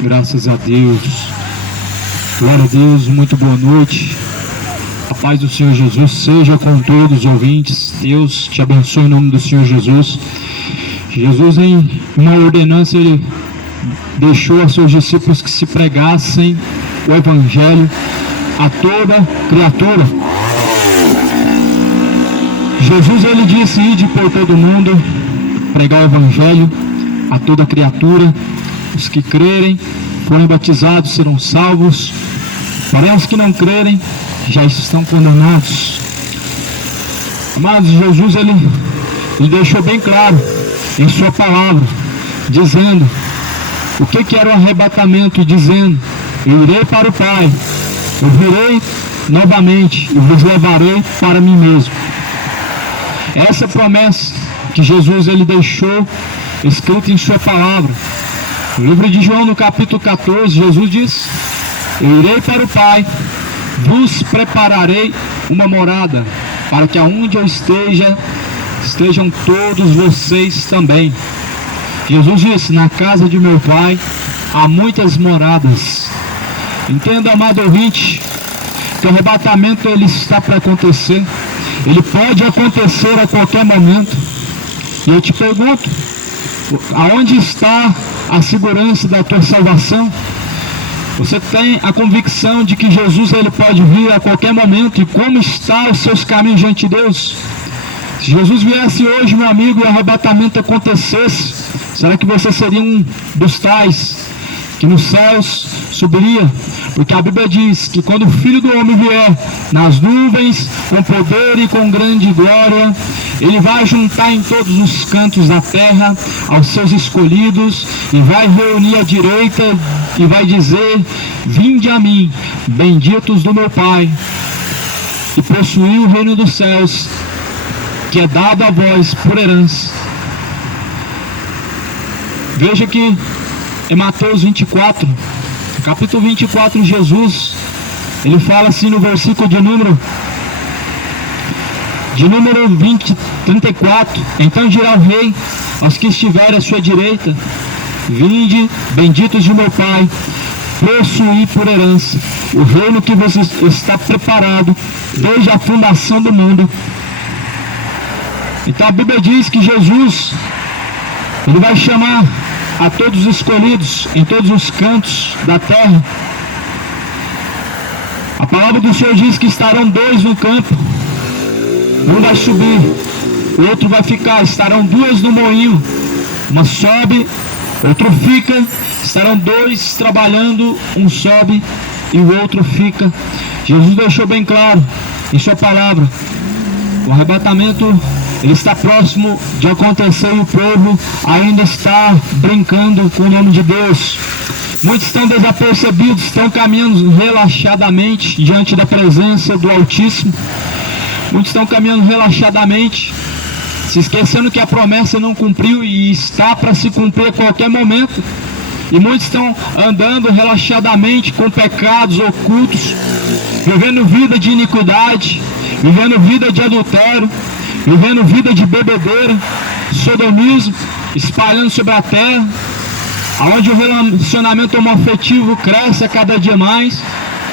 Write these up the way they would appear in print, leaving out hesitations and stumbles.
Graças a Deus. Glória a Deus, muito boa noite. A paz do Senhor Jesus seja com todos os ouvintes. Deus te abençoe em nome do Senhor Jesus. Jesus, em uma ordenança, ele deixou a seus discípulos que se pregassem o Evangelho a toda criatura. Jesus, ele disse: ide por todo mundo, pregar o Evangelho a toda criatura. Os que crerem, forem batizados, serão salvos. Porém, os que não crerem já estão condenados. Mas Jesus, ele deixou bem claro em sua palavra, dizendo o que era o arrebatamento, dizendo: eu irei para o Pai, eu virei novamente e vos levarei para mim mesmo. Essa promessa que Jesus ele deixou escrita em sua palavra. No livro de João, no capítulo 14, Jesus diz: eu irei para o Pai, vos prepararei uma morada, para que aonde eu esteja, estejam todos vocês também. Jesus disse: na casa de meu Pai há muitas moradas. Entenda, amado ouvinte, que o arrebatamento ele está para acontecer. Ele pode acontecer a qualquer momento. E eu te pergunto, aonde está a segurança da tua salvação? Você tem a convicção de que Jesus ele pode vir a qualquer momento? E como estão os seus caminhos diante de Deus? Se Jesus viesse hoje, meu amigo, e o arrebatamento acontecesse, será que você seria um dos tais que nos céus subiria? Porque a Bíblia diz que quando o Filho do Homem vier nas nuvens, com poder e com grande glória, ele vai juntar em todos os cantos da terra aos seus escolhidos e vai reunir à direita e vai dizer: vinde a mim, benditos do meu Pai, e possuí o reino dos céus, que é dado a vós por herança. Veja que em Mateus 24, capítulo 24, Jesus, ele fala assim no versículo de número 34, então dirá o rei aos que estiverem à sua direita: vinde, benditos de meu Pai, possuí por herança o reino que você está preparado desde a fundação do mundo. Então a Bíblia diz que Jesus, ele vai chamar a todos os escolhidos em todos os cantos da terra. A palavra do Senhor diz que estarão dois no campo, um vai subir, o outro vai ficar. Estarão duas no moinho, uma sobe, outro fica. Estarão dois trabalhando, um sobe e o outro fica. Jesus deixou bem claro em sua palavra: o arrebatamento ele está próximo de acontecer e o povo ainda está brincando com o nome de Deus. Muitos estão desapercebidos, estão caminhando relaxadamente diante da presença do Altíssimo. Muitos estão caminhando relaxadamente, se esquecendo que a promessa não cumpriu e está para se cumprir a qualquer momento. E muitos estão andando relaxadamente com pecados ocultos, vivendo vida de iniquidade, vivendo vida de adultério, vivendo vida de bebedeira, sodomismo, espalhando sobre a terra, onde o relacionamento homoafetivo cresce a cada dia mais,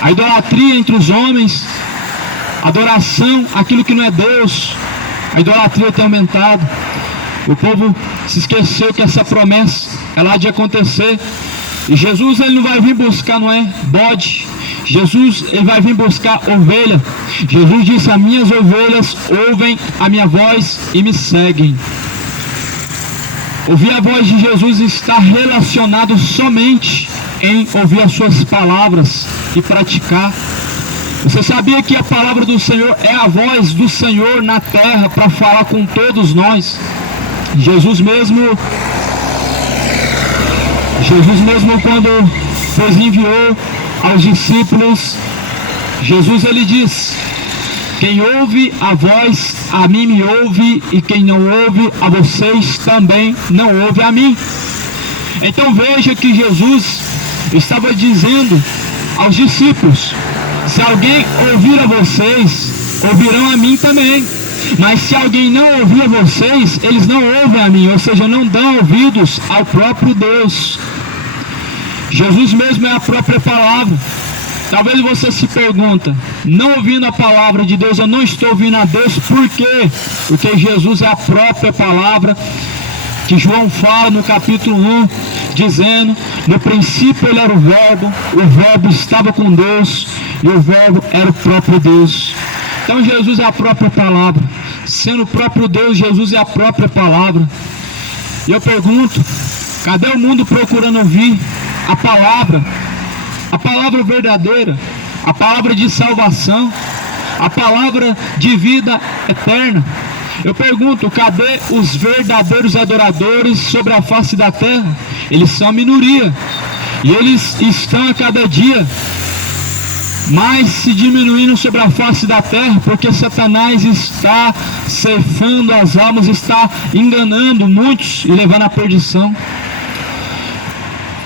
a idolatria entre os homens, adoração, aquilo que não é Deus, a idolatria tem aumentado. O povo se esqueceu que essa promessa ela há de acontecer. E Jesus ele não vai vir buscar, não é bode. Jesus ele vai vir buscar ovelha. Jesus disse: as minhas ovelhas ouvem a minha voz e me seguem. Ouvir a voz de Jesus está relacionado somente em ouvir as suas palavras e praticar. Você sabia que a palavra do Senhor é a voz do Senhor na terra para falar com todos nós? Jesus mesmo quando nos enviou aos discípulos, Jesus ele diz: quem ouve a voz a mim me ouve, e quem não ouve a vocês também não ouve a mim. Então veja que Jesus estava dizendo aos discípulos: se alguém ouvir a vocês, ouvirão a mim também. Mas se alguém não ouvir a vocês, eles não ouvem a mim, ou seja, não dão ouvidos ao próprio Deus. Jesus mesmo é a própria palavra. Talvez você se pergunta, não ouvindo a palavra de Deus, eu não estou ouvindo a Deus, por quê? Porque Jesus é a própria palavra, que João fala no capítulo 1, dizendo, no princípio ele era o verbo estava com Deus, e o verbo era o próprio Deus. Então Jesus é a própria palavra, sendo o próprio Deus, Jesus é a própria palavra. E eu pergunto, cadê o mundo procurando ouvir a palavra verdadeira, a palavra de salvação, a palavra de vida eterna? Eu pergunto, cadê os verdadeiros adoradores sobre a face da terra? Eles são a minoria, e eles estão a cada dia mais se diminuindo sobre a face da terra, porque Satanás está ceifando as almas, está enganando muitos e levando à perdição.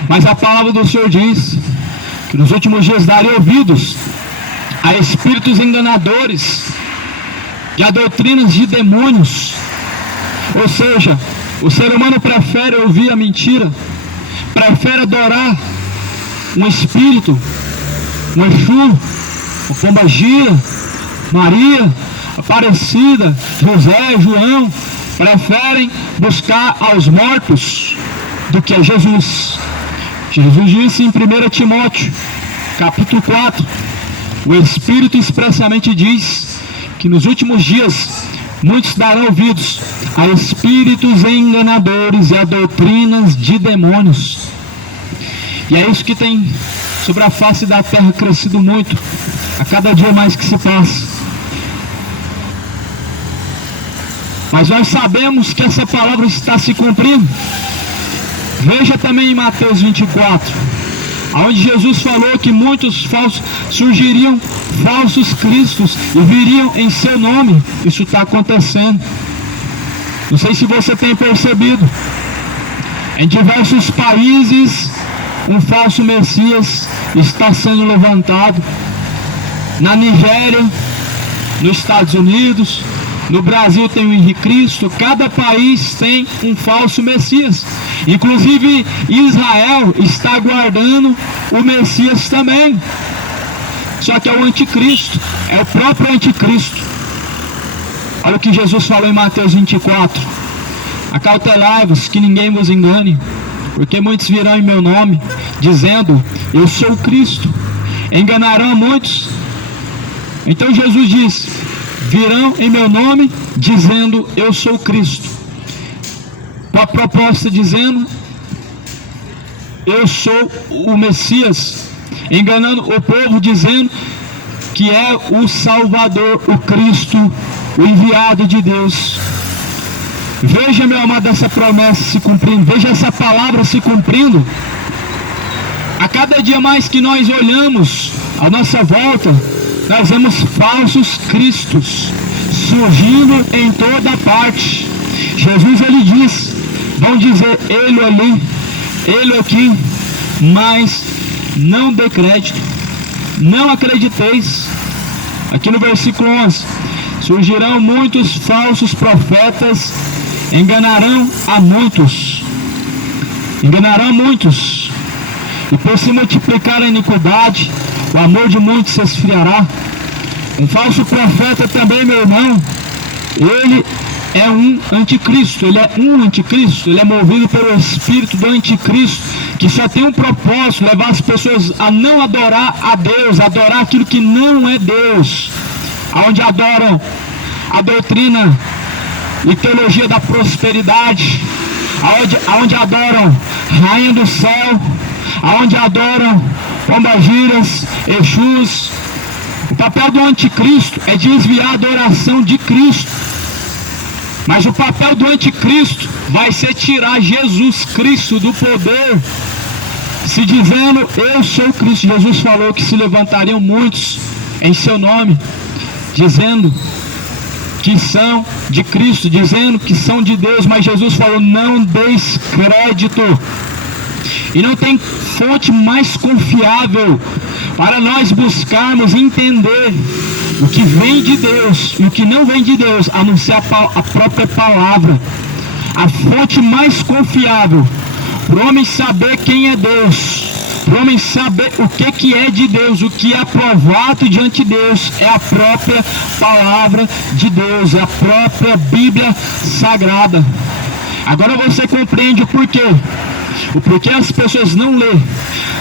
Mas a palavra do Senhor diz que nos últimos dias daria ouvidos a espíritos enganadores e a doutrinas de demônios. Ou seja, o ser humano prefere ouvir a mentira, prefere adorar um espírito, um Exu, o Pombagira, Maria, Aparecida, José, João, preferem buscar aos mortos do que a Jesus. Jesus disse em 1 Timóteo, capítulo 4, o Espírito expressamente diz que nos últimos dias muitos darão ouvidos a espíritos enganadores e a doutrinas de demônios. E é isso que tem sobre a face da terra crescido muito, a cada dia mais que se passa. Mas nós sabemos que essa palavra está se cumprindo. Veja também em Mateus 24, onde Jesus falou que surgiriam falsos cristos e viriam em seu nome. Isso está acontecendo. Não sei se você tem percebido, em diversos países um falso Messias está sendo levantado. Na Nigéria, nos Estados Unidos, no Brasil tem o Henrique Cristo. Cada país tem um falso Messias. Inclusive Israel está aguardando o Messias também. Só que é o anticristo, é o próprio anticristo. Olha o que Jesus falou em Mateus 24: acautelai-vos que ninguém vos engane, porque muitos virão em meu nome, dizendo, eu sou o Cristo, enganarão a muitos. Então Jesus diz, virão em meu nome, dizendo, eu sou o Cristo. Com a proposta dizendo, eu sou o Messias, enganando o povo, dizendo que é o Salvador, o Cristo, o enviado de Deus. Veja, meu amado, essa promessa se cumprindo, veja essa palavra se cumprindo. A cada dia mais que nós olhamos à nossa volta, nós vemos falsos cristos surgindo em toda parte. Jesus, ele diz, vão dizer ele ali, ele aqui, mas não dê crédito, não acrediteis. Aqui no versículo 11, surgirão muitos falsos profetas, enganarão a muitos, e por se multiplicar a iniquidade, o amor de muitos se esfriará. Um falso profeta também, meu irmão, ele é um anticristo, ele é movido pelo espírito do anticristo, que só tem um propósito, levar as pessoas a não adorar a Deus, adorar aquilo que não é Deus, aonde adoram a doutrina e teologia da prosperidade, aonde adoram rainha do céu, aonde adoram pombagiras, exus. O papel do anticristo é desviar a adoração de Cristo, mas o papel do anticristo vai ser tirar Jesus Cristo do poder, se dizendo, eu sou Cristo. Jesus falou que se levantariam muitos em seu nome, dizendo que são de Cristo, dizendo que são de Deus, mas Jesus falou, não deis crédito. E não tem fonte mais confiável para nós buscarmos entender o que vem de Deus e o que não vem de Deus, a não ser a própria palavra. A fonte mais confiável para o homem saber quem é Deus, Para o homem saber o que é de Deus, o que é aprovado diante de Deus, é a própria palavra de Deus, é a própria Bíblia Sagrada. Agora você compreende o porquê. O porquê as pessoas não lêem.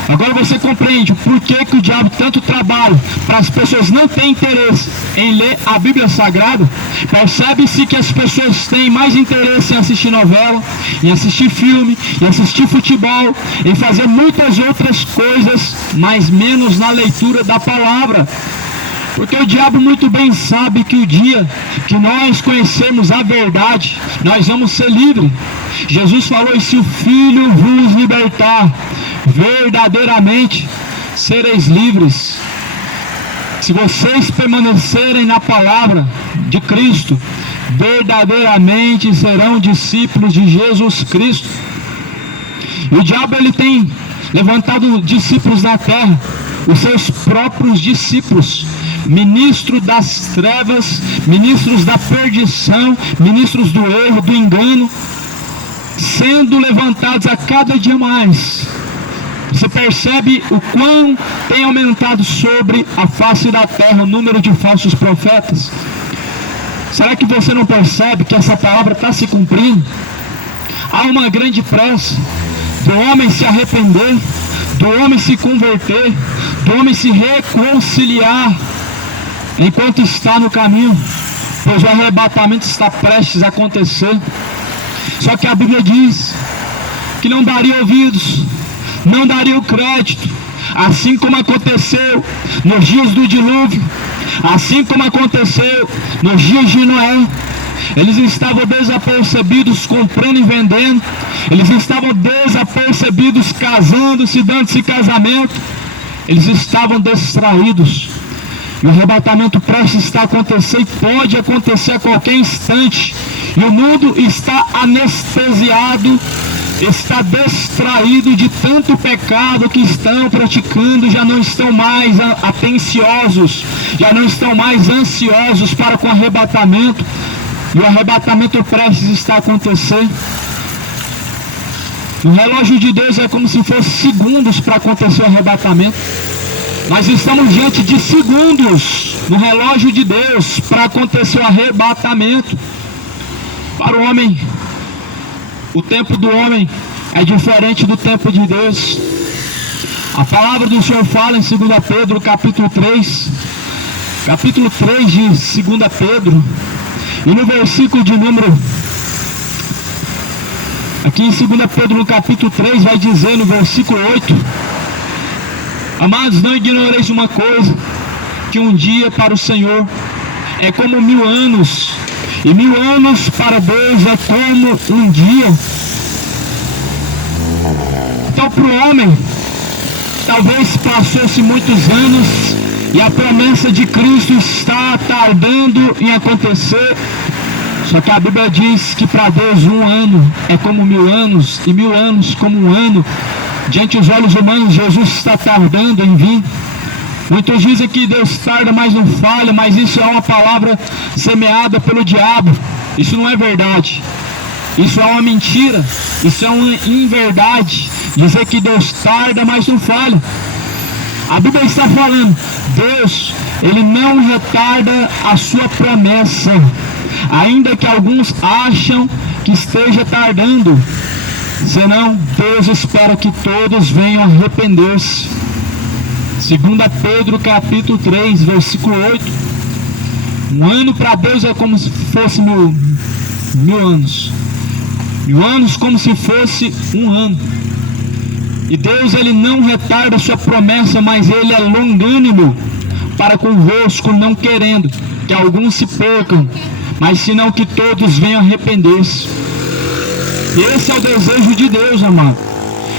Agora você compreende o porquê que o diabo tanto trabalha para as pessoas não terem interesse em ler a Bíblia Sagrada. Percebe-se que as pessoas têm mais interesse em assistir novela, em assistir filme, em assistir futebol, em fazer muitas outras coisas, mas menos na leitura da palavra. Porque o diabo muito bem sabe que o dia que nós conhecermos a verdade, nós vamos ser livres. Jesus falou: e se o Filho vos libertar, verdadeiramente sereis livres. Se vocês permanecerem na palavra de Cristo, verdadeiramente serão discípulos de Jesus Cristo. E o diabo, ele tem levantado discípulos na terra, os seus próprios discípulos, ministros das trevas, ministros da perdição, ministros do erro, do engano, sendo levantados a cada dia mais. Você percebe o quão tem aumentado sobre a face da terra o número de falsos profetas? Será que você não percebe que essa palavra está se cumprindo? Há uma grande pressa do homem se arrepender, do homem se converter, do homem se reconciliar enquanto está no caminho, pois o arrebatamento está prestes a acontecer. Só que a Bíblia diz que não daria ouvidos, não daria o crédito, assim como aconteceu nos dias do dilúvio, assim como aconteceu nos dias de Noé. Eles estavam desapercebidos comprando e vendendo, eles estavam desapercebidos casando-se, dando-se casamento, eles estavam distraídos. E o arrebatamento prestes está a acontecer e pode acontecer a qualquer instante. E o mundo está anestesiado, está distraído de tanto pecado que estão praticando, já não estão mais atenciosos, já não estão mais ansiosos para com o arrebatamento. E o arrebatamento prestes está a acontecer. O relógio de Deus é como se fosse segundos para acontecer o arrebatamento. Nós estamos diante de segundos no relógio de Deus para acontecer o arrebatamento. Para o homem, o tempo do homem é diferente do tempo de Deus. A palavra do Senhor fala em 2 Pedro, capítulo 3 de 2 Pedro, e no versículo de número, aqui em 2 Pedro, no capítulo 3, vai dizer no versículo 8: amados, não ignoreis uma coisa, que um dia para o Senhor é como 1000 anos, e 1000 anos para Deus é como um dia. Então, para o homem, talvez passou-se muitos anos e a promessa de Cristo está tardando em acontecer. Só que a Bíblia diz que para Deus 1 ano é como 1000 anos, e 1000 anos como um ano. Diante dos olhos humanos, Jesus está tardando em vir. Muitos dizem que Deus tarda, mas não falha, mas isso é uma palavra semeada pelo diabo. Isso não é verdade. Isso é uma mentira. Isso é uma inverdade. Dizer que Deus tarda, mas não falha. A Bíblia está falando, Deus, Ele não retarda a sua promessa, ainda que alguns acham que esteja tardando. Senão, Deus espera que todos venham arrepender-se. 2 Pedro capítulo 3, versículo 8. Um ano para Deus é como se fosse mil anos. 1000 anos como se fosse um ano. E Deus, Ele não retarda a sua promessa, mas Ele é longânimo para convosco, não querendo que alguns se percam, mas senão que todos venham arrepender-se. Esse é o desejo de Deus, amado.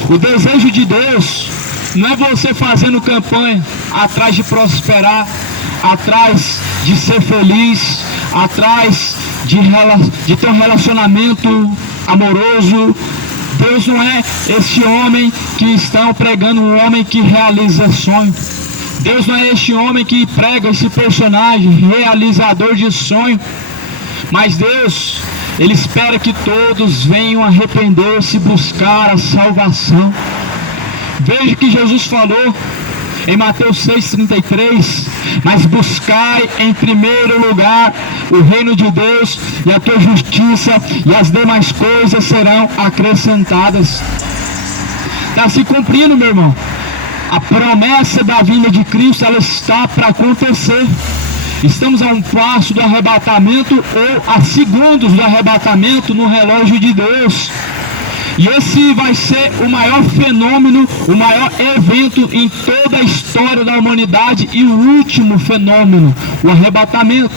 O desejo de Deus não é você fazendo campanha atrás de prosperar, atrás de ser feliz, atrás de ter um relacionamento amoroso. Deus não é esse homem que estão pregando, um homem que realiza sonho. Deus não é este homem que prega esse personagem realizador de sonho. Mas Deus, Ele espera que todos venham arrepender-se e buscar a salvação. Veja que Jesus falou em Mateus 6,33, mas buscai em primeiro lugar o reino de Deus e a tua justiça, e as demais coisas serão acrescentadas. Está se cumprindo, meu irmão. A promessa da vinda de Cristo, ela está para acontecer. Estamos a um passo do arrebatamento, ou a segundos do arrebatamento no relógio de Deus. E esse vai ser o maior fenômeno, o maior evento em toda a história da humanidade, e o último fenômeno, o arrebatamento.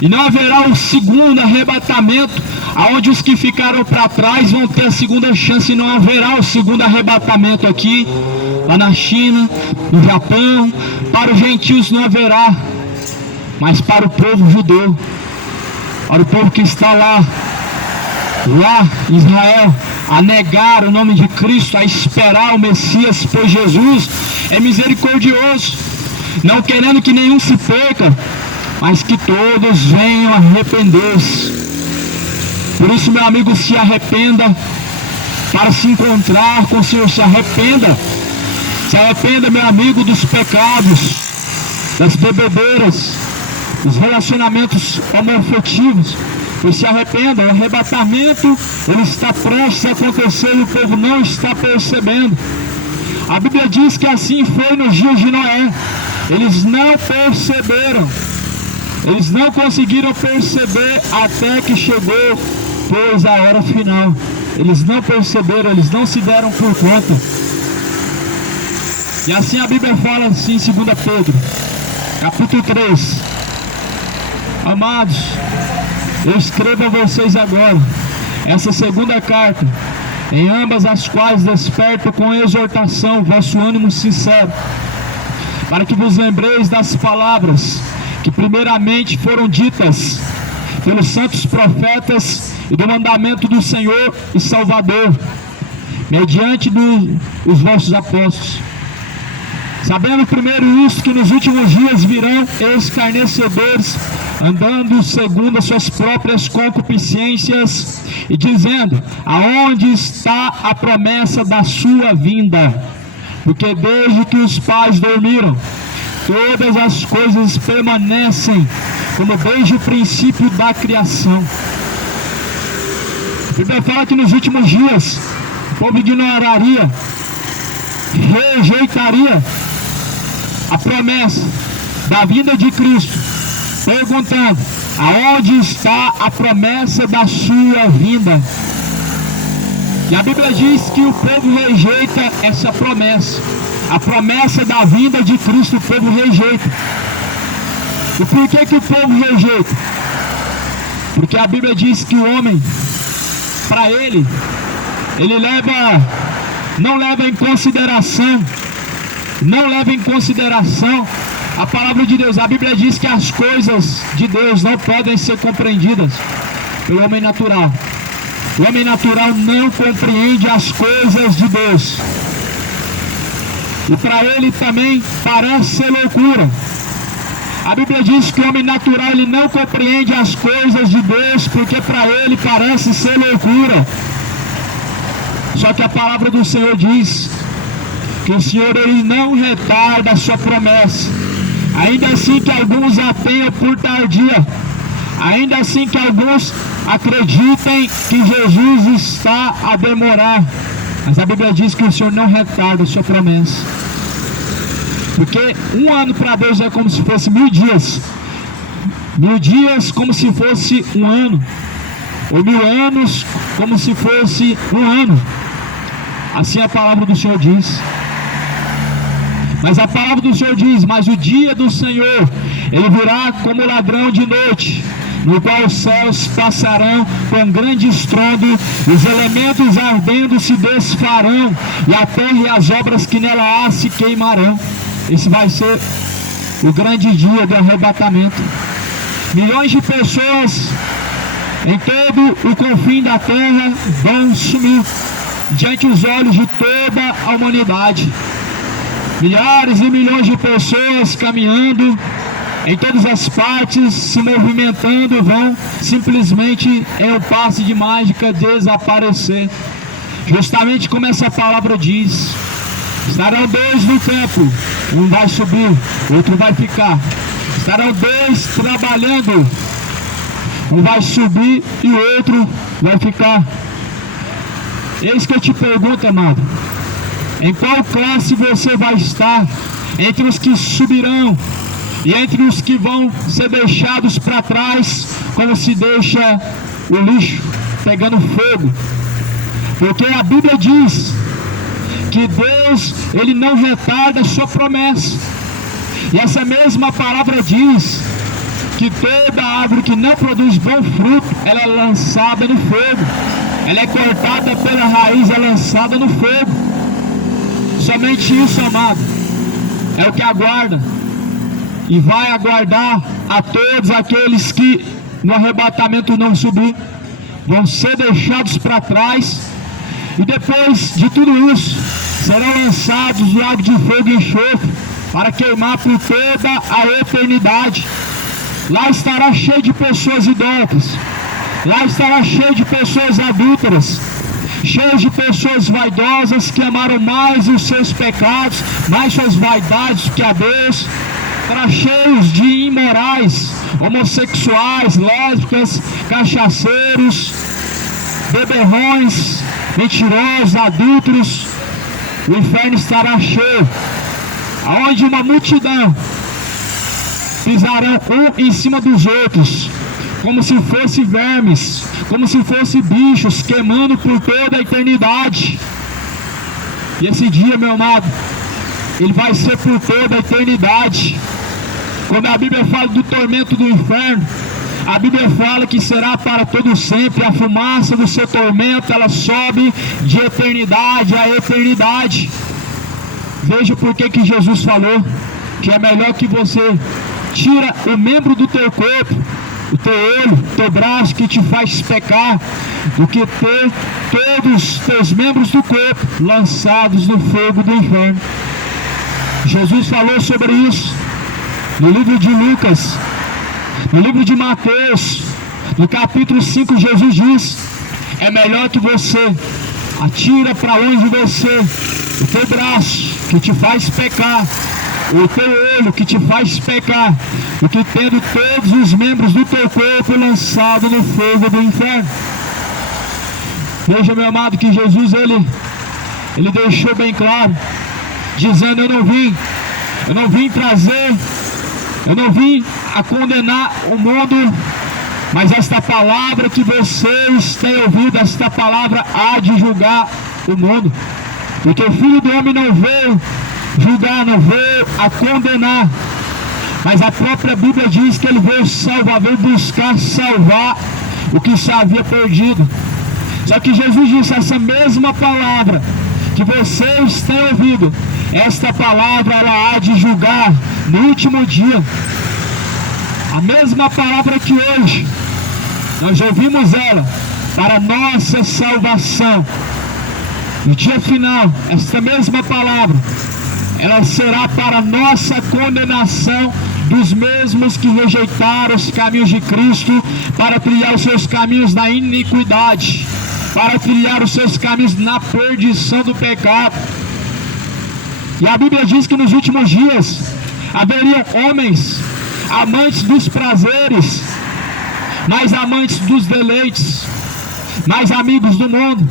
E não haverá o segundo arrebatamento, aonde os que ficaram para trás vão ter a segunda chance. Não haverá o segundo arrebatamento aqui, lá na China, no Japão. Para os gentios não haverá, mas para o povo judeu, para o povo que está lá em Israel, a negar o nome de Cristo, a esperar o Messias, pois Jesus é misericordioso, não querendo que nenhum se perca, mas que todos venham arrepender-se. Por isso, meu amigo, se arrependa para se encontrar com o Senhor. Se arrependa, meu amigo, dos pecados, das bebedeiras, dos relacionamentos homoafetivos. E se arrependa. O arrebatamento, ele está prestes a acontecer e o povo não está percebendo. A Bíblia diz que assim foi nos dias de Noé. Eles não perceberam, eles não conseguiram perceber até que chegou, pois, a hora final. Eles não perceberam, eles não se deram por conta. E assim a Bíblia fala assim em 2 Pedro, capítulo 3. Amados, eu escrevo a vocês agora essa segunda carta, em ambas as quais desperto com exortação vosso ânimo sincero, para que vos lembreis das palavras que primeiramente foram ditas pelos santos profetas e do mandamento do Senhor e Salvador, mediante os vossos apóstolos. Sabendo primeiro isto, que nos últimos dias virão escarnecedores, andando segundo as suas próprias concupiscências, e dizendo: aonde está a promessa da sua vinda? Porque desde que os pais dormiram, todas as coisas permanecem como desde o princípio da criação. A Bíblia fala que nos últimos dias o povo ignoraria, rejeitaria a promessa da vinda de Cristo, perguntando: aonde está a promessa da sua vinda? E a Bíblia diz que o povo rejeita essa promessa, a promessa da vinda de Cristo. O povo rejeita. E por que o povo rejeita? Porque a Bíblia diz que o homem, para ele não leva em consideração a palavra de Deus. A Bíblia diz que as coisas de Deus não podem ser compreendidas pelo homem natural. O homem natural não compreende as coisas de Deus, e para ele também parece ser loucura. A Bíblia diz que o homem natural, ele não compreende as coisas de Deus, porque para ele parece ser loucura. Só que a palavra do Senhor diz que o Senhor, ele não retarda a sua promessa, ainda assim que alguns a tenham por tardia, ainda assim que alguns acreditem que Jesus está a demorar, mas a Bíblia diz que o Senhor não retarda a sua promessa. Porque um ano para Deus é como se fosse 1000 dias, 1000 dias como se fosse um ano, ou 1000 anos como se fosse um ano. Assim a palavra do Senhor diz. Mas a palavra do Senhor diz: mas o dia do Senhor, ele virá como ladrão de noite, no qual os céus passarão com grande estrondo, os elementos ardendo se desfarão, e a terra e as obras que nela há se queimarão. Esse vai ser o grande dia do arrebatamento. Milhões de pessoas em todo o confim da terra vão sumir diante dos olhos de toda a humanidade. Milhares e milhões de pessoas caminhando em todas as partes, se movimentando, vão simplesmente, em um passe de mágica, desaparecer. Justamente como essa palavra diz. Estarão dois no campo, um vai subir, outro vai ficar. Estarão dois trabalhando, um vai subir e o outro vai ficar. Eis que eu te pergunto, amado, em qual classe você vai estar? Entre os que subirão e entre os que vão ser deixados para trás, como se deixa o lixo pegando fogo. Porque a Bíblia diz que Deus, Ele não retarda a sua promessa. E essa mesma palavra diz que toda árvore que não produz bom fruto, ela é lançada no fogo. Ela é cortada pela raiz, é lançada no fogo. Somente isso, amado, é o que aguarda. E vai aguardar a todos aqueles que no arrebatamento não subir, vão ser deixados para trás. E depois de tudo isso, serão lançados no lago de fogo e enxofre, para queimar por toda a eternidade. Lá estará cheio de pessoas idólatras, lá estará cheio de pessoas adúlteras, cheio de pessoas vaidosas que amaram mais os seus pecados, mais suas vaidades que a Deus. Estará cheios de imorais, homossexuais, lésbicas, cachaceiros, beberrões, mentirosos, adúlteros. O inferno estará cheio, aonde uma multidão pisarão um em cima dos outros, como se fossem vermes, como se fossem bichos, queimando por toda a eternidade. E esse dia, meu amado, ele vai ser por toda a eternidade. Quando a Bíblia fala do tormento do inferno, a Bíblia fala que será para todo sempre. A fumaça do seu tormento, ela sobe de eternidade a eternidade. Veja por que Jesus falou que é melhor que você tira o membro do teu corpo, o teu olho, o teu braço que te faz pecar, do que ter todos os teus membros do corpo lançados no fogo do inferno. Jesus falou sobre isso no livro de Lucas, no livro de Mateus, no capítulo 5, Jesus diz: é melhor que você atira para longe de você o teu braço que te faz pecar, o teu olho que te faz pecar, do que tendo todos os membros do teu corpo lançado no fogo do inferno. Veja, meu amado, que Jesus ele deixou bem claro, dizendo: eu não vim a condenar o mundo, mas esta palavra que vocês têm ouvido, esta palavra há de julgar o mundo. Porque o Filho do Homem não veio julgar, não veio a condenar, mas a própria Bíblia diz que ele veio salvar, veio buscar salvar o que se havia perdido. Só que Jesus disse: essa mesma palavra que vocês têm ouvido, esta palavra ela há de julgar no último dia. A mesma palavra que hoje nós ouvimos ela para nossa salvação, no dia final, esta mesma palavra ela será para nossa condenação dos mesmos que rejeitaram os caminhos de Cristo para trilhar os seus caminhos na iniquidade, para trilhar os seus caminhos na perdição do pecado. E a Bíblia diz que nos últimos dias haveriam homens amantes dos prazeres, mais amantes dos deleites, mais amigos do mundo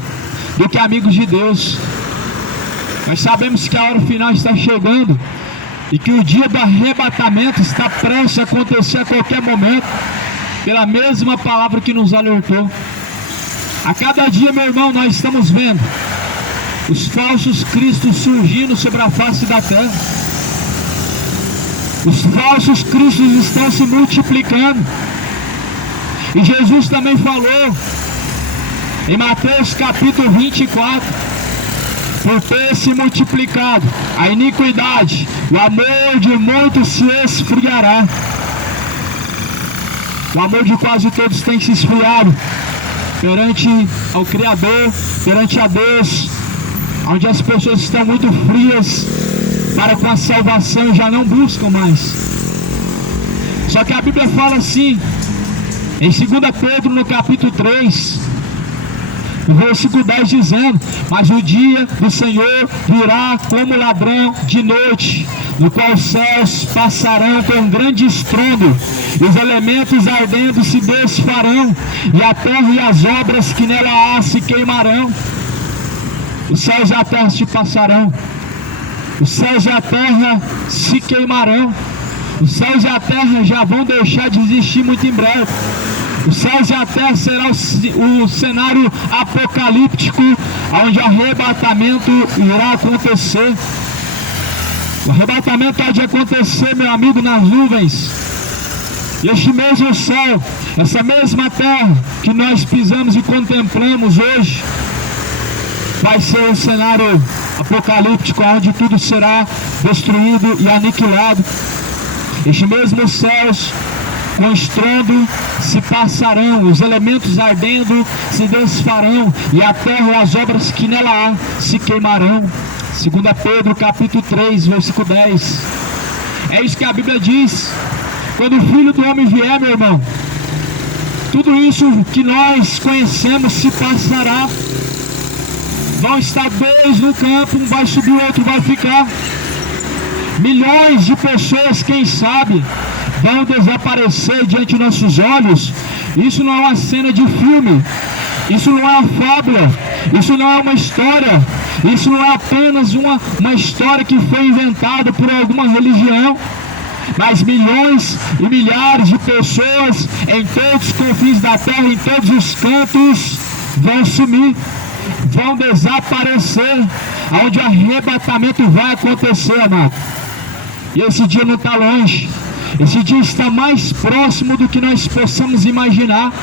do que amigos de Deus. Nós sabemos que a hora final está chegando e que o dia do arrebatamento está prestes a acontecer a qualquer momento, pela mesma palavra que nos alertou. A cada dia, meu irmão, nós estamos vendo os falsos cristos surgindo sobre a face da terra. Os falsos cristos estão se multiplicando. E Jesus também falou em Mateus capítulo 24: por ter se multiplicado a iniquidade, o amor de muitos se esfriará. O amor de quase todos tem se esfriado perante ao Criador, perante a Deus, onde as pessoas estão muito frias para com a salvação e já não buscam mais. Só que a Bíblia fala assim, em 2 Pedro no capítulo 3, o versículo 10 dizendo: mas o dia do Senhor virá como ladrão de noite, no qual os céus passarão com grande estrondo, e os elementos ardendo se desfarão, e a terra e as obras que nela há se queimarão. Os céus e a terra se passarão, os céus e a terra se queimarão, os céus e a terra já vão deixar de existir muito em breve. Os céus e a terra será o cenário apocalíptico, onde o arrebatamento irá acontecer. O arrebatamento há de acontecer, meu amigo, nas nuvens. E este mesmo céu, essa mesma terra que nós pisamos e contemplamos hoje, vai ser um cenário apocalíptico, onde tudo será destruído e aniquilado. Estes mesmos céus com estrondo se passarão, os elementos ardendo se desfarão, e a terra e as obras que nela há se queimarão. 2 Pedro capítulo 3, versículo 10. É isso que a Bíblia diz. Quando o Filho do Homem vier, meu irmão, tudo isso que nós conhecemos se passará. Vão estar dois no campo, um vai subir, o outro vai ficar. Milhões de pessoas, quem sabe, vão desaparecer diante de nossos olhos. Isso não é uma cena de filme, isso não é uma fábula, isso não é uma história, isso não é apenas uma história que foi inventada por alguma religião. Mas milhões e milhares de pessoas em todos os confins da terra, em todos os cantos, vão sumir, vão desaparecer, onde o arrebatamento vai acontecer, amado. E esse dia não está longe, esse dia está mais próximo do que nós possamos imaginar.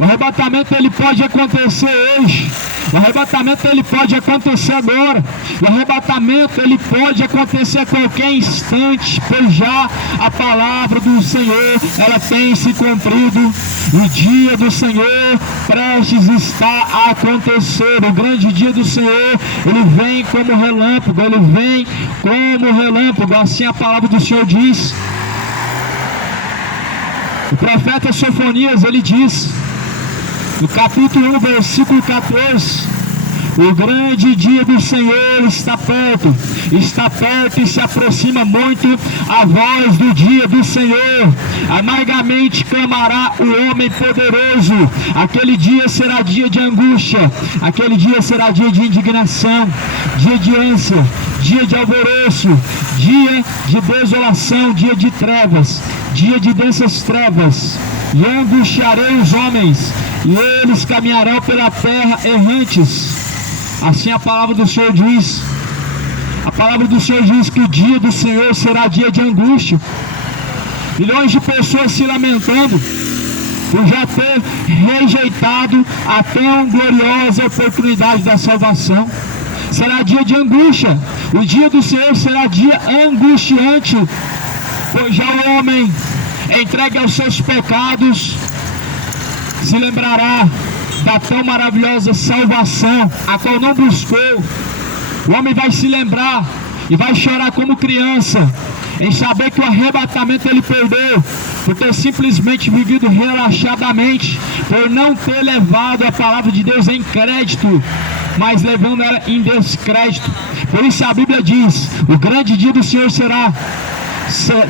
O arrebatamento ele pode acontecer hoje, o arrebatamento ele pode acontecer agora, o arrebatamento ele pode acontecer a qualquer instante, pois já a palavra do Senhor ela tem se cumprido. O dia do Senhor prestes está a acontecer. O grande dia do Senhor ele vem como relâmpago, ele vem como relâmpago, assim a palavra do Senhor diz. O profeta Sofonias ele diz no capítulo 1, versículo 14: o grande dia do Senhor está perto e se aproxima muito a voz do dia do Senhor. Amargamente clamará o homem poderoso. Aquele dia será dia de angústia, aquele dia será dia de indignação, dia de ânsia, dia de alvoroço, dia de desolação, dia de trevas, dia de densas trevas. E angustiarei os homens, e eles caminharão pela terra errantes. Assim a palavra do Senhor diz. A palavra do Senhor diz que o dia do Senhor será dia de angústia. Milhões de pessoas se lamentando por já ter rejeitado a tão gloriosa oportunidade da salvação. Será dia de angústia. O dia do Senhor será dia angustiante, pois já o homem entregue aos seus pecados se lembrará da tão maravilhosa salvação, a qual não buscou. O homem vai se lembrar e vai chorar como criança, em saber que o arrebatamento ele perdeu, por ter simplesmente vivido relaxadamente, por não ter levado a palavra de Deus em crédito, mas levando ela em descrédito. Por isso a Bíblia diz: o grande dia do Senhor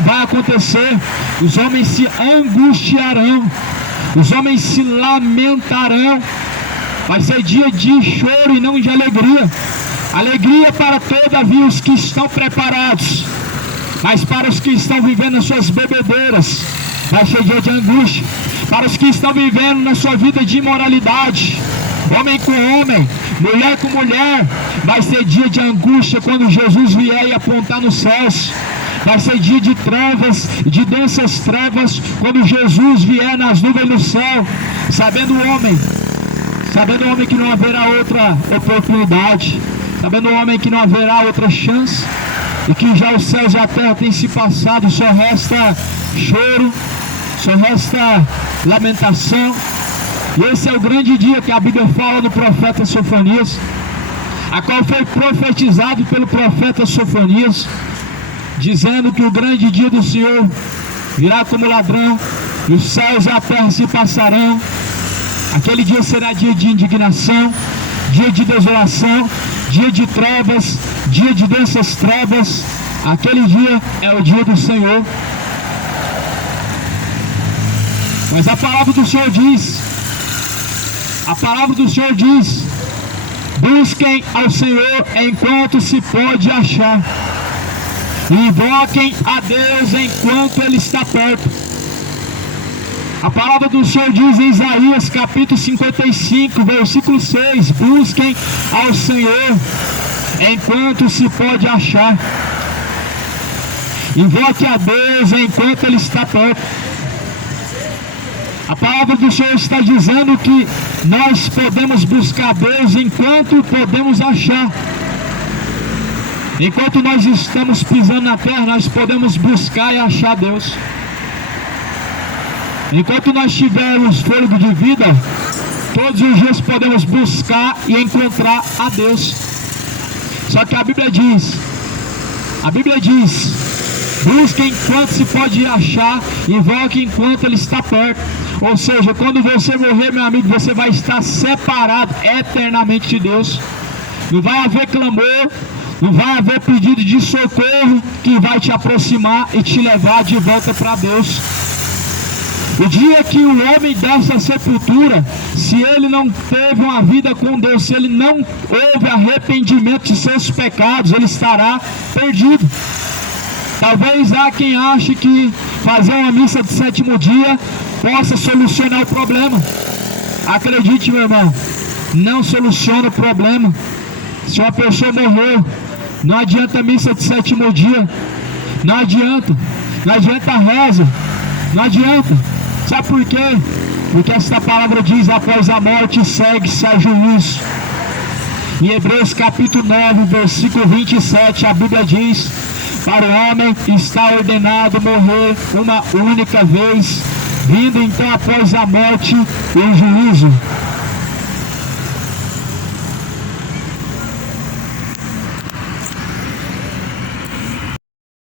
vai acontecer, os homens se angustiarão, os homens se lamentarão. Vai ser dia de choro e não de alegria. Alegria para todavia os que estão preparados, mas para os que estão vivendo as suas bebedeiras, vai ser dia de angústia. Para os que estão vivendo na sua vida de imoralidade, homem com homem, mulher com mulher, vai ser dia de angústia quando Jesus vier e apontar nos céus. Vai ser dia de trevas, de densas trevas, quando Jesus vier nas nuvens do céu, sabendo o homem que não haverá outra oportunidade, sabendo o homem que não haverá outra chance, e que já os céus e a terra têm se passado, só resta choro, só resta lamentação. E esse é o grande dia que a Bíblia fala do profeta Sofonias, a qual foi profetizado pelo profeta Sofonias, dizendo que o grande dia do Senhor virá como ladrão, e os céus e a terra se passarão, Aquele dia será dia de indignação, dia de desolação, dia de trevas, dia de densas trevas. Aquele dia é o dia do Senhor. Mas a palavra do Senhor diz, busquem ao Senhor enquanto se pode achar, invoquem a Deus enquanto Ele está perto. A palavra do Senhor diz em Isaías capítulo 55, versículo 6, busquem ao Senhor enquanto se pode achar, invoque a Deus enquanto Ele está perto. A palavra do Senhor está dizendo que nós podemos buscar Deus enquanto podemos achar. Enquanto nós estamos pisando na terra, nós podemos buscar e achar Deus. Enquanto nós tivermos fôlego de vida, todos os dias podemos buscar e encontrar a Deus. Só que a Bíblia diz, busque enquanto se pode achar, invoque enquanto Ele está perto. Ou seja, quando você morrer, meu amigo, você vai estar separado eternamente de Deus. Não vai haver clamor, não vai haver pedido de socorro que vai te aproximar e te levar de volta para Deus. O dia que o homem desce à sepultura, se ele não teve uma vida com Deus, se ele não houve arrependimento de seus pecados, ele estará perdido. Talvez há quem ache que fazer uma missa de sétimo dia possa solucionar o problema. Acredite, meu irmão, não soluciona o problema. Se uma pessoa morreu, não adianta missa de sétimo dia, não adianta a reza, não adianta. Sabe por quê? Porque esta palavra diz: após a morte segue-se a juízo. Em Hebreus capítulo 9, versículo 27, a Bíblia diz: para o homem está ordenado morrer uma única vez, vindo então após a morte o juízo.